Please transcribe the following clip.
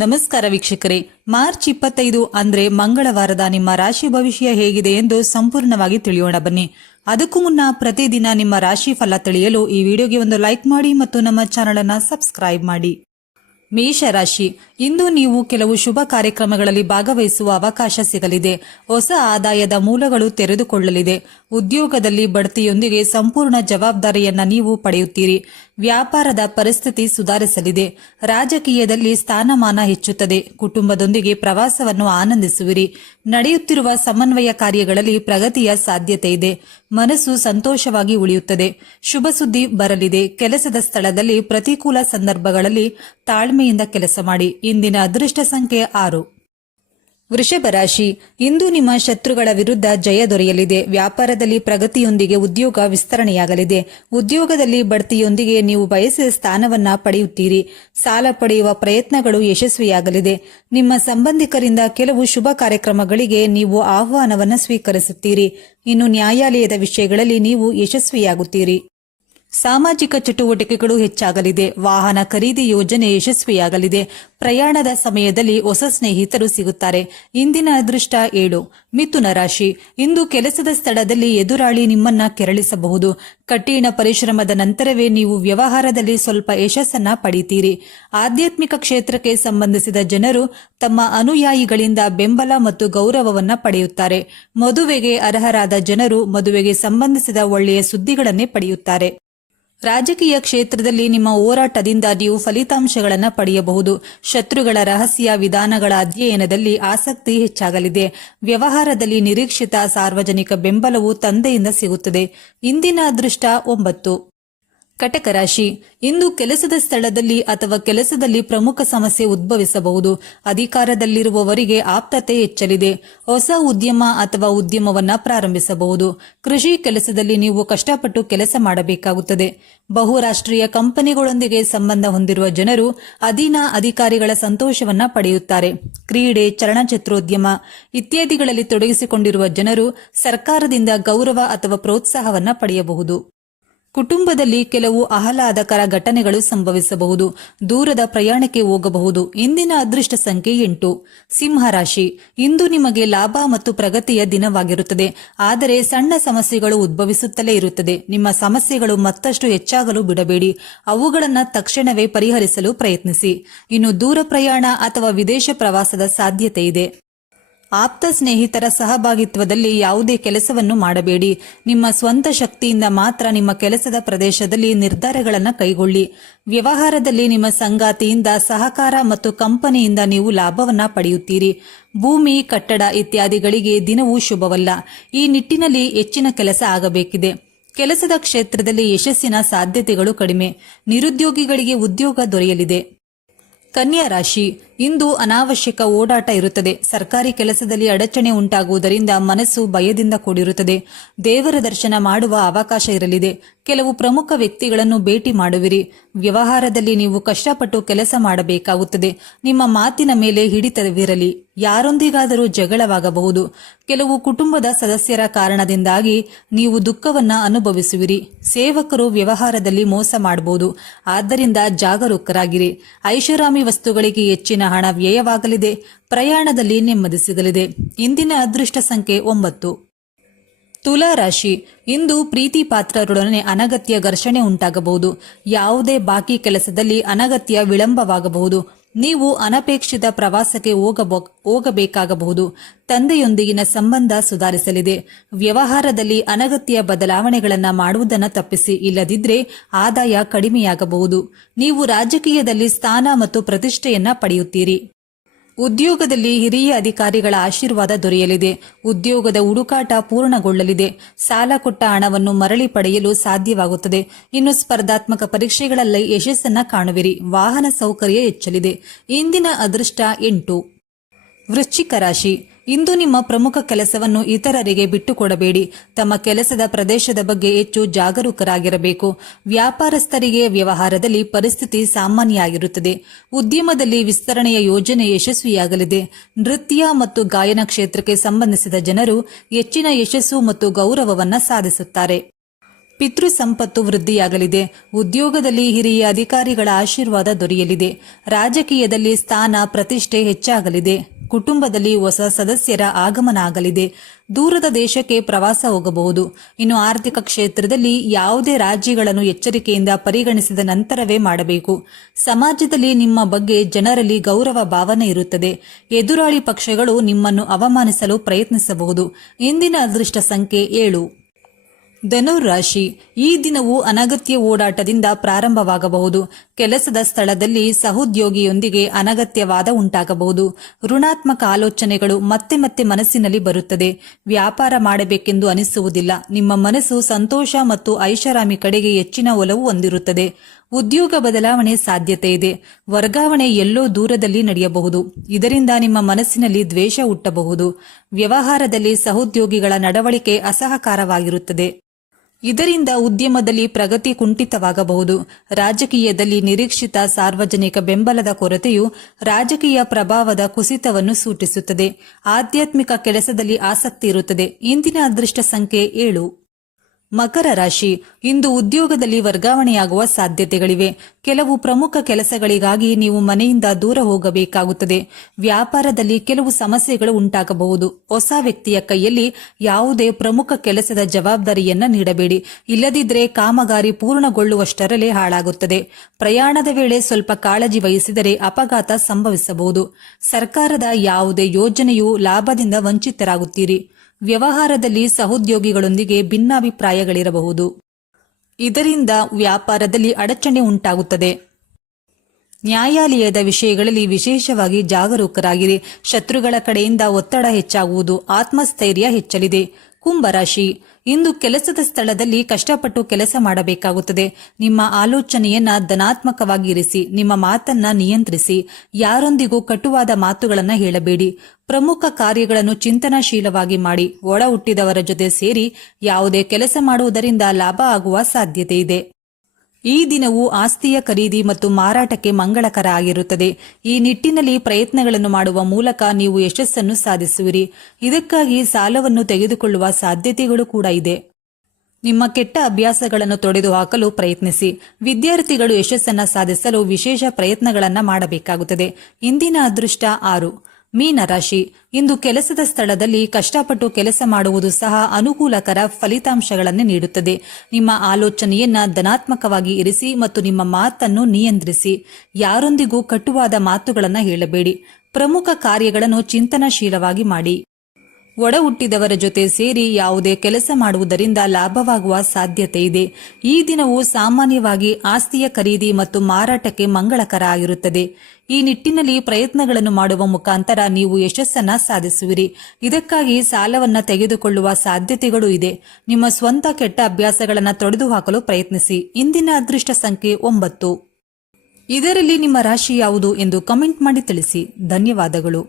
ನಮಸ್ಕಾರ ವೀಕ್ಷಕರೇ, ಮಾರ್ಚ್ 25 ಅಂದ್ರೆ ಮಂಗಳವಾರದ ನಿಮ್ಮ ರಾಶಿ ಭವಿಷ್ಯ ಹೇಗಿದೆ ಎಂದು ಸಂಪೂರ್ಣವಾಗಿ ತಿಳಿಯೋಣ ಬನ್ನಿ. ಅದಕ್ಕೂ ಮುನ್ನ ಪ್ರತಿದಿನ ನಿಮ್ಮ ರಾಶಿ ಫಲ ತಿಳಿಯಲು ಈ ವಿಡಿಯೋಗೆ ಒಂದು ಲೈಕ್ ಮಾಡಿ ಮತ್ತು ನಮ್ಮ ಚಾನೆಲ್ ಅನ್ನು ಸಬ್ಸ್ಕ್ರೈಬ್ ಮಾಡಿ. ಮೇಷರಾಶಿ, ಇಂದು ನೀವು ಕೆಲವು ಶುಭ ಕಾರ್ಯಕ್ರಮಗಳಲ್ಲಿ ಭಾಗವಹಿಸುವ ಅವಕಾಶ ಸಿಗಲಿದೆ. ಹೊಸ ಆದಾಯದ ಮೂಲಗಳು ತೆರೆದುಕೊಳ್ಳಲಿದೆ. ಉದ್ಯೋಗದಲ್ಲಿ ಬಡ್ತಿಯೊಂದಿಗೆ ಸಂಪೂರ್ಣ ಜವಾಬ್ದಾರಿಯನ್ನ ನೀವು ಪಡೆಯುತ್ತೀರಿ. ವ್ಯಾಪಾರದ ಪರಿಸ್ಥಿತಿ ಸುಧಾರಿಸಲಿದೆ. ರಾಜಕೀಯದಲ್ಲಿ ಸ್ಥಾನಮಾನ ಹೆಚ್ಚುತ್ತದೆ. ಕುಟುಂಬದೊಂದಿಗೆ ಪ್ರವಾಸವನ್ನು ಆನಂದಿಸುವಿರಿ. ನಡೆಯುತ್ತಿರುವ ಸಮನ್ವಯ ಕಾರ್ಯಗಳಲ್ಲಿ ಪ್ರಗತಿಯ ಸಾಧ್ಯತೆ ಇದೆ. ಮನಸ್ಸು ಸಂತೋಷವಾಗಿ ಉಳಿಯುತ್ತದೆ. ಶುಭ ಸುದ್ದಿ ಬರಲಿದೆ. ಕೆಲಸದ ಸ್ಥಳದಲ್ಲಿ ಪ್ರತಿಕೂಲ ಸಂದರ್ಭಗಳಲ್ಲಿ ತಾಳ್ಮೆಯಿಂದ ಕೆಲಸ ಮಾಡಿ. ಇಂದಿನ ಅದೃಷ್ಟ ಸಂಖ್ಯೆ 6. ವೃಷಭ ರಾಶಿ, ಇಂದು ನಿಮ್ಮ ಶತ್ರುಗಳ ವಿರುದ್ಧ ಜಯ ದೊರೆಯಲಿದೆ. ವ್ಯಾಪಾರದಲ್ಲಿ ಪ್ರಗತಿಯೊಂದಿಗೆ ಉದ್ಯೋಗ ವಿಸ್ತರಣೆಯಾಗಲಿದೆ. ಉದ್ಯೋಗದಲ್ಲಿ ಬಡ್ತಿಯೊಂದಿಗೆ ನೀವು ಬಯಸಿದ ಸ್ಥಾನವನ್ನ ಪಡೆಯುತ್ತೀರಿ. ಸಾಲ ಪಡೆಯುವ ಪ್ರಯತ್ನಗಳು ಯಶಸ್ವಿಯಾಗಲಿದೆ. ನಿಮ್ಮ ಸಂಬಂಧಿಕರಿಂದ ಕೆಲವು ಶುಭ ಕಾರ್ಯಕ್ರಮಗಳಿಗೆ ನೀವು ಆಹ್ವಾನವನ್ನು ಸ್ವೀಕರಿಸುತ್ತೀರಿ. ಇನ್ನು ನ್ಯಾಯಾಲಯದ ವಿಷಯಗಳಲ್ಲಿ ನೀವು ಯಶಸ್ವಿಯಾಗುತ್ತೀರಿ. ಸಾಮಾಜಿಕ ಚಟುವಟಿಕೆಗಳು ಹೆಚ್ಚಾಗಲಿದೆ. ವಾಹನ ಖರೀದಿ ಯೋಜನೆ ಯಶಸ್ವಿಯಾಗಲಿದೆ. ಪ್ರಯಾಣದ ಸಮಯದಲ್ಲಿ ಹೊಸ ಸ್ನೇಹಿತರು ಸಿಗುತ್ತಾರೆ. ಇಂದಿನ ಅದೃಷ್ಟ 7. ಮಿಥುನ ರಾಶಿ, ಇಂದು ಕೆಲಸದ ಸ್ಥಳದಲ್ಲಿ ಎದುರಾಳಿ ನಿಮ್ಮನ್ನ ಕೆರಳಿಸಬಹುದು. ಕಠಿಣ ಪರಿಶ್ರಮದ ನಂತರವೇ ನೀವು ವ್ಯವಹಾರದಲ್ಲಿ ಸ್ವಲ್ಪ ಯಶಸ್ಸನ್ನ ಪಡೆಯುತ್ತೀರಿ. ಆಧ್ಯಾತ್ಮಿಕ ಕ್ಷೇತ್ರಕ್ಕೆ ಸಂಬಂಧಿಸಿದ ಜನರು ತಮ್ಮ ಅನುಯಾಯಿಗಳಿಂದ ಬೆಂಬಲ ಮತ್ತು ಗೌರವವನ್ನ ಪಡೆಯುತ್ತಾರೆ. ಮದುವೆಗೆ ಅರ್ಹರಾದ ಜನರು ಮದುವೆಗೆ ಸಂಬಂಧಿಸಿದ ಒಳ್ಳೆಯ ಸುದ್ದಿಗಳನ್ನೇ ಪಡೆಯುತ್ತಾರೆ. ರಾಜಕೀಯ ಕ್ಷೇತ್ರದಲ್ಲಿ ನಿಮ್ಮ ಹೋರಾಟದಿಂದ ನೀವು ಫಲಿತಾಂಶಗಳನ್ನು ಪಡೆಯಬಹುದು. ಶತ್ರುಗಳ ರಹಸ್ಯ ವಿಧಾನಗಳ ಅಧ್ಯಯನದಲ್ಲಿ ಆಸಕ್ತಿ ಹೆಚ್ಚಾಗಲಿದೆ. ವ್ಯವಹಾರದಲ್ಲಿ ನಿರೀಕ್ಷಿತ ಸಾರ್ವಜನಿಕ ಬೆಂಬಲವು ತಂದೆಯಿಂದ ಸಿಗುತ್ತದೆ. ಇಂದಿನ ಅದೃಷ್ಟ 9. ಕಟಕ ರಾಶಿ, ಇಂದು ಕೆಲಸದ ಸ್ಥಳದಲ್ಲಿ ಅಥವಾ ಕೆಲಸದಲ್ಲಿ ಪ್ರಮುಖ ಸಮಸ್ಯೆ ಉದ್ಭವಿಸಬಹುದು. ಅಧಿಕಾರದಲ್ಲಿರುವವರಿಗೆ ಆಪ್ತತೆ ಹೆಚ್ಚಲಿದೆ. ಹೊಸ ಉದ್ಯಮ ಅಥವಾ ಉದ್ಯಮವನ್ನ ಪ್ರಾರಂಭಿಸಬಹುದು. ಕೃಷಿ ಕೆಲಸದಲ್ಲಿ ನೀವು ಕಷ್ಟಪಟ್ಟು ಕೆಲಸ ಮಾಡಬೇಕಾಗುತ್ತದೆ. ಬಹುರಾಷ್ಟ್ರೀಯ ಕಂಪನಿಗಳೊಂದಿಗೆ ಸಂಬಂಧ ಹೊಂದಿರುವ ಜನರು ಅಧೀನ ಅಧಿಕಾರಿಗಳ ಸಂತೋಷವನ್ನ ಪಡೆಯುತ್ತಾರೆ. ಕ್ರೀಡೆ, ಚಲನಚಿತ್ರೋದ್ಯಮ ಇತ್ಯಾದಿಗಳಲ್ಲಿ ತೊಡಗಿಸಿಕೊಂಡಿರುವ ಜನರು ಸರ್ಕಾರದಿಂದ ಗೌರವ ಅಥವಾ ಪ್ರೋತ್ಸಾಹವನ್ನ ಪಡೆಯಬಹುದು. ಕುಟುಂಬದಲ್ಲಿ ಕೆಲವು ಆಹ್ಲಾದಕರ ಘಟನೆಗಳು ಸಂಭವಿಸಬಹುದು. ದೂರದ ಪ್ರಯಾಣಕ್ಕೆ ಹೋಗಬಹುದು. ಇಂದಿನ ಅದೃಷ್ಟ ಸಂಖ್ಯೆ 8. ಸಿಂಹರಾಶಿ, ಇಂದು ನಿಮಗೆ ಲಾಭ ಮತ್ತು ಪ್ರಗತಿಯ ದಿನವಾಗಿರುತ್ತದೆ. ಆದರೆ ಸಣ್ಣ ಸಮಸ್ಯೆಗಳು ಉದ್ಭವಿಸುತ್ತಲೇ ಇರುತ್ತದೆ. ನಿಮ್ಮ ಸಮಸ್ಯೆಗಳು ಮತ್ತಷ್ಟು ಹೆಚ್ಚಾಗಲು ಬಿಡಬೇಡಿ. ಅವುಗಳನ್ನು ತಕ್ಷಣವೇ ಪರಿಹರಿಸಲು ಪ್ರಯತ್ನಿಸಿ. ಇನ್ನು ದೂರ ಪ್ರಯಾಣ ಅಥವಾ ವಿದೇಶ ಪ್ರವಾಸದ ಸಾಧ್ಯತೆ ಇದೆ. ಆಪ್ತ ಸ್ನೇಹಿತರ ಸಹಭಾಗಿತ್ವದಲ್ಲಿ ಯಾವುದೇ ಕೆಲಸವನ್ನು ಮಾಡಬೇಡಿ. ನಿಮ್ಮ ಸ್ವಂತ ಶಕ್ತಿಯಿಂದ ಮಾತ್ರ ನಿಮ್ಮ ಕೆಲಸದ ಪ್ರದೇಶದಲ್ಲಿ ನಿರ್ಧಾರಗಳನ್ನು ಕೈಗೊಳ್ಳಿ. ವ್ಯವಹಾರದಲ್ಲಿ ನಿಮ್ಮ ಸಂಗಾತಿಯಿಂದ ಸಹಕಾರ ಮತ್ತು ಕಂಪನಿಯಿಂದ ನೀವು ಲಾಭವನ್ನ ಪಡೆಯುತ್ತೀರಿ. ಭೂಮಿ, ಕಟ್ಟಡ ಇತ್ಯಾದಿಗಳಿಗೆ ದಿನವೂ ಶುಭವಲ್ಲ. ಈ ನಿಟ್ಟಿನಲ್ಲಿ ಹೆಚ್ಚಿನ ಕೆಲಸ ಆಗಬೇಕಿದೆ. ಕೆಲಸದ ಕ್ಷೇತ್ರದಲ್ಲಿ ಯಶಸ್ಸಿನ ಸಾಧ್ಯತೆಗಳು ಕಡಿಮೆ. ನಿರುದ್ಯೋಗಿಗಳಿಗೆ ಉದ್ಯೋಗ ದೊರೆಯಲಿದೆ. ಕನ್ಯಾ ರಾಶಿ, ಇಂದು ಅನಾವಶ್ಯಕ ಓಡಾಟ ಇರುತ್ತದೆ. ಸರ್ಕಾರಿ ಕೆಲಸದಲ್ಲಿ ಅಡಚಣೆ ಉಂಟಾಗುವುದರಿಂದ ಮನಸ್ಸು ಭಯದಿಂದ ಕೂಡಿರುತ್ತದೆ. ದೇವರ ದರ್ಶನ ಮಾಡುವ ಅವಕಾಶ ಇರಲಿದೆ. ಕೆಲವು ಪ್ರಮುಖ ವ್ಯಕ್ತಿಗಳನ್ನು ಭೇಟಿ ಮಾಡುವಿರಿ. ವ್ಯವಹಾರದಲ್ಲಿ ನೀವು ಕಷ್ಟಪಟ್ಟು ಕೆಲಸ ಮಾಡಬೇಕಾಗುತ್ತದೆ. ನಿಮ್ಮ ಮಾತಿನ ಮೇಲೆ ಹಿಡಿತವಿರಲಿ. ಯಾರೊಂದಿಗಾದರೂ ಜಗಳವಾಗಬಹುದು. ಕೆಲವು ಕುಟುಂಬದ ಸದಸ್ಯರ ಕಾರಣದಿಂದಾಗಿ ನೀವು ದುಃಖವನ್ನ ಅನುಭವಿಸುವಿರಿ. ಸೇವಕರು ವ್ಯವಹಾರದಲ್ಲಿ ಮೋಸ ಮಾಡಬಹುದು. ಆದ್ದರಿಂದ ಜಾಗರೂಕರಾಗಿರಿ. ಐಷಾರಾಮಿ ವಸ್ತುಗಳಿಗೆ ಹೆಚ್ಚಿನ ಹಣ ವ್ಯಯವಾಗಲಿದೆ. ಪ್ರಯಾಣದಲ್ಲಿ ನೆಮ್ಮದಿ ಸಿಗಲಿದೆ. ಇಂದಿನ ಅದೃಷ್ಟ ಸಂಖ್ಯೆ 9. ತುಲಾ ರಾಶಿ, ಇಂದು ಪ್ರೀತಿ ಪಾತ್ರರೊಡನೆ ಅನಗತ್ಯ ಘರ್ಷಣೆ ಉಂಟಾಗಬಹುದು. ಯಾವುದೇ ಬಾಕಿ ಕೆಲಸದಲ್ಲಿ ಅನಗತ್ಯ ವಿಳಂಬವಾಗಬಹುದು. ನೀವು ಅನಪೇಕ್ಷಿತ ಪ್ರವಾಸಕ್ಕೆ ಹೋಗಬೇಕಾಗಬಹುದು. ತಂದೆಯೊಂದಿಗಿನ ಸಂಬಂಧ ಸುಧಾರಿಸಲಿದೆ. ವ್ಯವಹಾರದಲ್ಲಿ ಅನಗತ್ಯ ಬದಲಾವಣೆಗಳನ್ನು ಮಾಡುವುದನ್ನು ತಪ್ಪಿಸಿ. ಇಲ್ಲದಿದ್ದರೆ ಆದಾಯ ಕಡಿಮೆಯಾಗಬಹುದು. ನೀವು ರಾಜಕೀಯದಲ್ಲಿ ಸ್ಥಾನ ಮತ್ತು ಪ್ರತಿಷ್ಠೆಯನ್ನ ಪಡೆಯುತ್ತೀರಿ. ಉದ್ಯೋಗದಲ್ಲಿ ಹಿರಿಯ ಅಧಿಕಾರಿಗಳ ಆಶೀರ್ವಾದ ದೊರೆಯಲಿದೆ. ಉದ್ಯೋಗದ ಹುಡುಕಾಟ ಪೂರ್ಣಗೊಳ್ಳಲಿದೆ. ಸಾಲ ಕೊಟ್ಟ ಹಣವನ್ನು ಮರಳಿ ಪಡೆಯಲು ಸಾಧ್ಯವಾಗುತ್ತದೆ. ಇನ್ನು ಸ್ಪರ್ಧಾತ್ಮಕ ಪರೀಕ್ಷೆಗಳಲ್ಲಿ ಯಶಸ್ಸನ್ನ ಕಾಣುವಿರಿ. ವಾಹನ ಸೌಕರ್ಯ ಹೆಚ್ಚಲಿದೆ. ಇಂದಿನ ಅದೃಷ್ಟ 8. ವೃಶ್ಚಿಕ ರಾಶಿ, ಇಂದು ನಿಮ್ಮ ಪ್ರಮುಖ ಕೆಲಸವನ್ನು ಇತರರಿಗೆ ಬಿಟ್ಟುಕೊಡಬೇಡಿ. ತಮ್ಮ ಕೆಲಸದ ಪ್ರದೇಶದ ಬಗ್ಗೆ ಹೆಚ್ಚು ಜಾಗರೂಕರಾಗಿರಬೇಕು. ವ್ಯಾಪಾರಸ್ಥರಿಗೆ ವ್ಯವಹಾರದಲ್ಲಿ ಪರಿಸ್ಥಿತಿ ಸಾಮಾನ್ಯ ಆಗಿರುತ್ತದೆ. ಉದ್ಯಮದಲ್ಲಿ ವಿಸ್ತರಣೆಯ ಯೋಜನೆ ಯಶಸ್ವಿಯಾಗಲಿದೆ. ನೃತ್ಯ ಮತ್ತು ಗಾಯನ ಕ್ಷೇತ್ರಕ್ಕೆ ಸಂಬಂಧಿಸಿದ ಜನರು ಹೆಚ್ಚಿನ ಯಶಸ್ಸು ಮತ್ತು ಗೌರವವನ್ನು ಸಾಧಿಸುತ್ತಾರೆ. ಪಿತೃ ಸಂಪತ್ತು ವೃದ್ಧಿಯಾಗಲಿದೆ. ಉದ್ಯೋಗದಲ್ಲಿ ಹಿರಿಯ ಅಧಿಕಾರಿಗಳ ಆಶೀರ್ವಾದ ದೊರೆಯಲಿದೆ. ರಾಜಕೀಯದಲ್ಲಿ ಸ್ಥಾನ ಪ್ರತಿಷ್ಠೆ ಹೆಚ್ಚಾಗಲಿದೆ. ಕುಟುಂಬದಲ್ಲಿ ಹೊಸ ಸದಸ್ಯರ ಆಗಮನ ಆಗಲಿದೆ. ದೂರದ ದೇಶಕ್ಕೆ ಪ್ರವಾಸ ಹೋಗಬಹುದು. ಇನ್ನು ಆರ್ಥಿಕ ಕ್ಷೇತ್ರದಲ್ಲಿ ಯಾವುದೇ ರಾಜ್ಯಗಳನ್ನು ಎಚ್ಚರಿಕೆಯಿಂದ ಪರಿಗಣಿಸಿದ ನಂತರವೇ ಮಾಡಬೇಕು. ಸಮಾಜದಲ್ಲಿ ನಿಮ್ಮ ಬಗ್ಗೆ ಜನರಲ್ಲಿ ಗೌರವ ಭಾವನೆ ಇರುತ್ತದೆ. ಎದುರಾಳಿ ಪಕ್ಷಗಳು ನಿಮ್ಮನ್ನು ಅವಮಾನಿಸಲು ಪ್ರಯತ್ನಿಸಬಹುದು. ಇಂದಿನ ಅದೃಷ್ಟ ಸಂಖ್ಯೆ 7. ಧನುರ್ ರಾಶಿ. ಈ ದಿನವು ಅನಗತ್ಯ ಓಡಾಟದಿಂದ ಪ್ರಾರಂಭವಾಗಬಹುದು. ಕೆಲಸದ ಸ್ಥಳದಲ್ಲಿ ಸಹೋದ್ಯೋಗಿಯೊಂದಿಗೆ ಅನಗತ್ಯ ವಾದ ಉಂಟಾಗಬಹುದು. ಋಣಾತ್ಮಕ ಆಲೋಚನೆಗಳು ಮತ್ತೆ ಮತ್ತೆ ಮನಸ್ಸಿನಲ್ಲಿ ಬರುತ್ತದೆ. ವ್ಯಾಪಾರ ಮಾಡಬೇಕೆಂದು ಅನಿಸುವುದಿಲ್ಲ. ನಿಮ್ಮ ಮನಸ್ಸು ಸಂತೋಷ ಮತ್ತು ಐಷಾರಾಮಿ ಕಡೆಗೆ ಹೆಚ್ಚಿನ ಒಲವು ಹೊಂದಿರುತ್ತದೆ. ಉದ್ಯೋಗ ಬದಲಾವಣೆ ಸಾಧ್ಯತೆ ಇದೆ. ವರ್ಗಾವಣೆ ಎಲ್ಲೋ ದೂರದಲ್ಲಿ ನಡೆಯಬಹುದು. ಇದರಿಂದ ನಿಮ್ಮ ಮನಸ್ಸಿನಲ್ಲಿ ದ್ವೇಷ ಹುಟ್ಟಬಹುದು. ವ್ಯವಹಾರದಲ್ಲಿ ಸಹೋದ್ಯೋಗಿಗಳ ನಡವಳಿಕೆ ಅಸಹಕಾರವಾಗಿರುತ್ತದೆ. ಇದರಿಂದ ಉದ್ಯಮದಲ್ಲಿ ಪ್ರಗತಿ ಕುಂಠಿತವಾಗಬಹುದು. ರಾಜಕೀಯದಲ್ಲಿ ನಿರೀಕ್ಷಿತ ಸಾರ್ವಜನಿಕ ಬೆಂಬಲದ ಕೊರತೆಯು ರಾಜಕೀಯ ಪ್ರಭಾವದ ಕುಸಿತವನ್ನು ಸೂಚಿಸುತ್ತದೆ. ಆಧ್ಯಾತ್ಮಿಕ ಕೆಲಸದಲ್ಲಿ ಆಸಕ್ತಿ ಇರುತ್ತದೆ. ಇಂದಿನ ಅದೃಷ್ಟ ಸಂಖ್ಯೆ 7. ಮಕರ ರಾಶಿ. ಇಂದು ಉದ್ಯೋಗದಲ್ಲಿ ವರ್ಗಾವಣೆಯಾಗುವ ಸಾಧ್ಯತೆಗಳಿವೆ. ಕೆಲವು ಪ್ರಮುಖ ಕೆಲಸಗಳಿಗಾಗಿ ನೀವು ಮನೆಯಿಂದ ದೂರ ಹೋಗಬೇಕಾಗುತ್ತದೆ. ವ್ಯಾಪಾರದಲ್ಲಿ ಕೆಲವು ಸಮಸ್ಯೆಗಳು ಉಂಟಾಗಬಹುದು. ಹೊಸ ವ್ಯಕ್ತಿಯ ಕೈಯಲ್ಲಿ ಯಾವುದೇ ಪ್ರಮುಖ ಕೆಲಸದ ಜವಾಬ್ದಾರಿಯನ್ನ ನೀಡಬೇಡಿ. ಇಲ್ಲದಿದ್ದರೆ ಕಾಮಗಾರಿ ಪೂರ್ಣಗೊಳ್ಳುವಷ್ಟರಲ್ಲೇ ಹಾಳಾಗುತ್ತದೆ. ಪ್ರಯಾಣದ ವೇಳೆ ಸ್ವಲ್ಪ ಕಾಳಜಿ ವಹಿಸಿದರೆ ಅಪಘಾತ ಸಂಭವಿಸಬಹುದು. ಸರ್ಕಾರದ ಯಾವುದೇ ಯೋಜನೆಯು ಲಾಭದಿಂದ ವಂಚಿತರಾಗುತ್ತೀರಿ. ವ್ಯವಹಾರದಲ್ಲಿ ಸಹೋದ್ಯೋಗಿಗಳೊಂದಿಗೆ ಭಿನ್ನಾಭಿಪ್ರಾಯಗಳಿರಬಹುದು. ಇದರಿಂದ ವ್ಯಾಪಾರದಲ್ಲಿ ಅಡಚಣೆ ಉಂಟಾಗುತ್ತದೆ. ನ್ಯಾಯಾಲಯದ ವಿಷಯಗಳಲ್ಲಿ ವಿಶೇಷವಾಗಿ ಜಾಗರೂಕರಾಗಿರಿ. ಶತ್ರುಗಳ ಕಡೆಯಿಂದ ಒತ್ತಡ ಹೆಚ್ಚಾಗುವುದು. ಆತ್ಮಸ್ಥೈರ್ಯ ಹೆಚ್ಚಲಿದೆ. ಕುಂಭರಾಶಿ. ಇಂದು ಕೆಲಸದ ಸ್ಥಳದಲ್ಲಿ ಕಷ್ಟಪಟ್ಟು ಕೆಲಸ ಮಾಡಬೇಕಾಗುತ್ತದೆ. ನಿಮ್ಮ ಆಲೋಚನೆಯನ್ನ ಧನಾತ್ಮಕವಾಗಿ ಇರಿಸಿ. ನಿಮ್ಮ ಮಾತನ್ನ ನಿಯಂತ್ರಿಸಿ. ಯಾರೊಂದಿಗೂ ಕಟುವಾದ ಮಾತುಗಳನ್ನು ಹೇಳಬೇಡಿ. ಪ್ರಮುಖ ಕಾರ್ಯಗಳನ್ನು ಚಿಂತನಾಶೀಲವಾಗಿ ಮಾಡಿ. ಒಡ ಹುಟ್ಟಿದವರ ಜೊತೆ ಸೇರಿ ಯಾವುದೇ ಕೆಲಸ ಮಾಡುವುದರಿಂದ ಲಾಭ ಆಗುವ ಸಾಧ್ಯತೆ ಇದೆ. ಈ ದಿನವು ಆಸ್ತಿಯ ಖರೀದಿ ಮತ್ತು ಮಾರಾಟಕ್ಕೆ ಮಂಗಳಕರ ಆಗಿರುತ್ತದೆ. ಈ ನಿಟ್ಟಿನಲ್ಲಿ ಪ್ರಯತ್ನಗಳನ್ನು ಮಾಡುವ ಮೂಲಕ ನೀವು ಯಶಸ್ಸನ್ನು ಸಾಧಿಸುವಿರಿ. ಇದಕ್ಕಾಗಿ ಸಾಲವನ್ನು ತೆಗೆದುಕೊಳ್ಳುವ ಸಾಧ್ಯತೆಗಳು ಕೂಡ ಇದೆ. ನಿಮ್ಮ ಕೆಟ್ಟ ಅಭ್ಯಾಸಗಳನ್ನು ತೊಡೆದುಹಾಕಲು ಪ್ರಯತ್ನಿಸಿ. ವಿದ್ಯಾರ್ಥಿಗಳು ಯಶಸ್ಸನ್ನು ಸಾಧಿಸಲು ವಿಶೇಷ ಪ್ರಯತ್ನಗಳನ್ನು ಮಾಡಬೇಕಾಗುತ್ತದೆ. ಇಂದಿನ ಅದೃಷ್ಟ 6. ಮೀನರಾಶಿ. ಇಂದು ಕೆಲಸದ ಸ್ಥಳದಲ್ಲಿ ಕಷ್ಟಪಟ್ಟು ಕೆಲಸ ಮಾಡುವುದು ಸಹ ಅನುಕೂಲಕರ ಫಲಿತಾಂಶಗಳನ್ನು ನೀಡುತ್ತದೆ. ನಿಮ್ಮ ಆಲೋಚನೆಯನ್ನ ಧನಾತ್ಮಕವಾಗಿ ಇರಿಸಿ ಮತ್ತು ನಿಮ್ಮ ಮಾತನ್ನು ನಿಯಂತ್ರಿಸಿ. ಯಾರೊಂದಿಗೂ ಕಟುವಾದ ಮಾತುಗಳನ್ನು ಹೇಳಬೇಡಿ. ಪ್ರಮುಖ ಕಾರ್ಯಗಳನ್ನು ಚಿಂತನಾಶೀಲವಾಗಿ ಮಾಡಿ. ಒಡ ಹುಟ್ಟಿದವರ ಜೊತೆ ಸೇರಿ ಯಾವುದೇ ಕೆಲಸ ಮಾಡುವುದರಿಂದ ಲಾಭವಾಗುವ ಸಾಧ್ಯತೆ ಇದೆ. ಈ ದಿನವು ಸಾಮಾನ್ಯವಾಗಿ ಆಸ್ತಿಯ ಖರೀದಿ ಮತ್ತು ಮಾರಾಟಕ್ಕೆ ಮಂಗಳಕರ ಆಗಿರುತ್ತದೆ. ಈ ನಿಟ್ಟಿನಲ್ಲಿ ಪ್ರಯತ್ನಗಳನ್ನು ಮಾಡುವ ಮುಖಾಂತರ ನೀವು ಯಶಸ್ಸನ್ನ ಸಾಧಿಸುವಿರಿ. ಇದಕ್ಕಾಗಿ ಸಾಲವನ್ನ ತೆಗೆದುಕೊಳ್ಳುವ ಸಾಧ್ಯತೆಗಳು ಇದೆ. ನಿಮ್ಮ ಸ್ವಂತ ಕೆಟ್ಟ ಅಭ್ಯಾಸಗಳನ್ನು ತೊಡೆದುಹಾಕಲು ಪ್ರಯತ್ನಿಸಿ. ಇಂದಿನ ಅದೃಷ್ಟ ಸಂಖ್ಯೆ 9. ಇದರಲ್ಲಿ ನಿಮ್ಮ ರಾಶಿ ಯಾವುದು ಎಂದು ಕಮೆಂಟ್ ಮಾಡಿ ತಿಳಿಸಿ. ಧನ್ಯವಾದಗಳು.